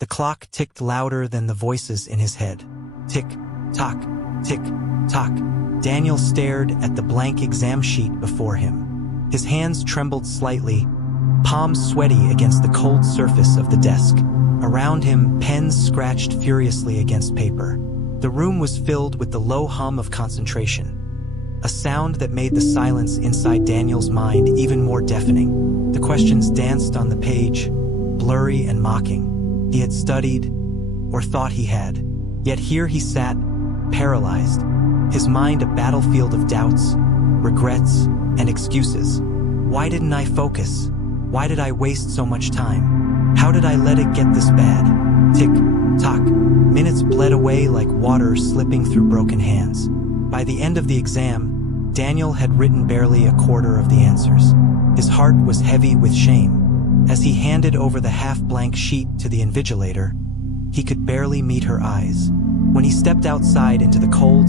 The clock ticked louder than the voices in his head. Tick, tock, tick, tock. Daniel stared at the blank exam sheet before him. His hands trembled slightly, palms sweaty against the cold surface of the desk. Around him, pens scratched furiously against paper. The room was filled with the low hum of concentration, a sound that made the silence inside Daniel's mind even more deafening. The questions danced on the page, blurry and mocking. He had studied, or thought he had. Yet here he sat, paralyzed, his mind a battlefield of doubts, regrets, and excuses. Why didn't I focus? Why did I waste so much time? How did I let it get this bad? Tick, tock. Minutes bled away like water slipping through broken hands. By the end of the exam, Daniel had written barely a quarter of the answers. His heart was heavy with shame. As he handed over the half-blank sheet to the invigilator, he could barely meet her eyes. When he stepped outside into the cold,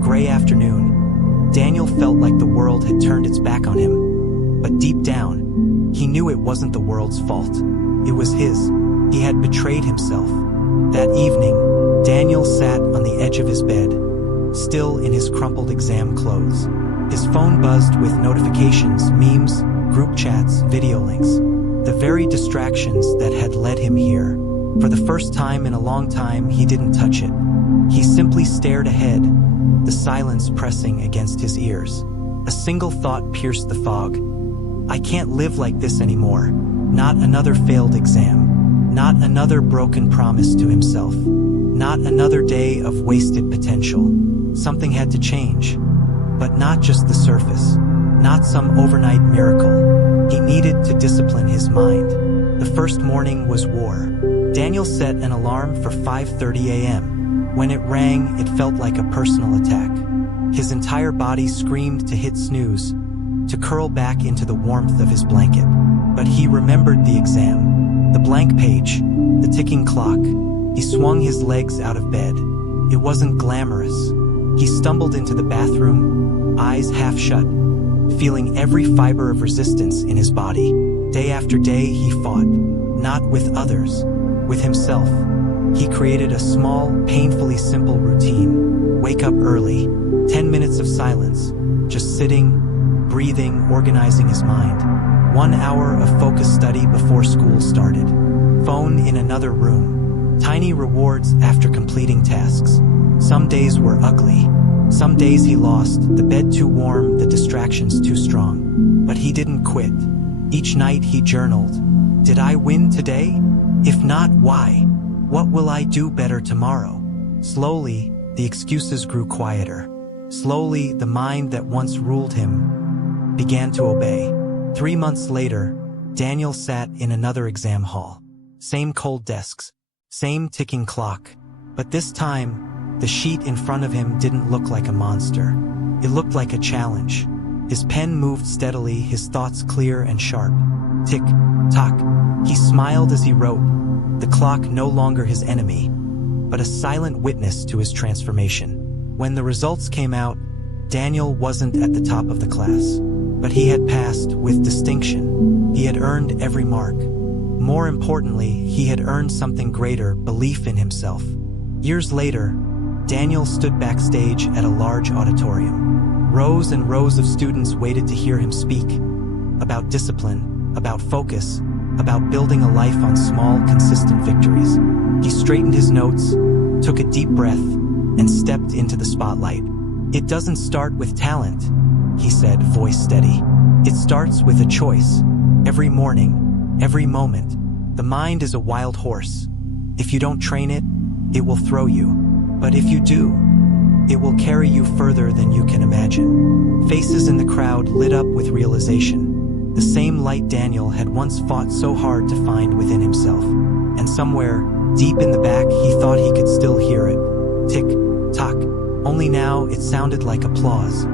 gray afternoon, Daniel felt like the world had turned its back on him. But deep down, he knew it wasn't the world's fault. It was his. He had betrayed himself. That evening, Daniel sat on the edge of his bed, still in his crumpled exam clothes. His phone buzzed with notifications, memes, group chats, video links. The very distractions that had led him here. For the first time in a long time, he didn't touch it. He simply stared ahead, the silence pressing against his ears. A single thought pierced the fog. I can't live like this anymore. Not another failed exam. Not another broken promise to himself. Not another day of wasted potential. Something had to change. But not just the surface. Not some overnight miracle. He needed to discipline his mind. The first morning was war. Daniel set an alarm for 5:30 a.m. When it rang, it felt like a personal attack. His entire body screamed to hit snooze, to curl back into the warmth of his blanket. But he remembered the exam, the blank page, the ticking clock. He swung his legs out of bed. It wasn't glamorous. He stumbled into the bathroom, eyes half shut, feeling every fiber of resistance in his body. Day after day he fought, not with others, with himself. He created a small, painfully simple routine. Wake up early, 10 minutes of silence, just sitting, breathing, organizing his mind. 1 hour of focused study before school started. Phone in another room. Tiny rewards after completing tasks. Some days were ugly. Some days he lost, the bed too warm, the distractions too strong. But he didn't quit. Each night he journaled. Did I win today? If not, why? What will I do better tomorrow? Slowly, the excuses grew quieter. Slowly, the mind that once ruled him began to obey. 3 months later, Daniel sat in another exam hall. Same cold desks, same ticking clock. But this time, the sheet in front of him didn't look like a monster. It looked like a challenge. His pen moved steadily, his thoughts clear and sharp. Tick, tock. He smiled as he wrote, the clock no longer his enemy, but a silent witness to his transformation. When the results came out, Daniel wasn't at the top of the class, but he had passed with distinction. He had earned every mark. More importantly, he had earned something greater, belief in himself. Years later, Daniel stood backstage at a large auditorium. Rows and rows of students waited to hear him speak about discipline, about focus, about building a life on small, consistent victories. He straightened his notes, took a deep breath, and stepped into the spotlight. It doesn't start with talent, he said, voice steady. It starts with a choice. Every morning, every moment. The mind is a wild horse. If you don't train it, it will throw you. But if you do, it will carry you further than you can imagine. Faces in the crowd lit up with realization. The same light Daniel had once fought so hard to find within himself. And somewhere, deep in the back, he thought he could still hear it. Tick, tock. Only now it sounded like applause.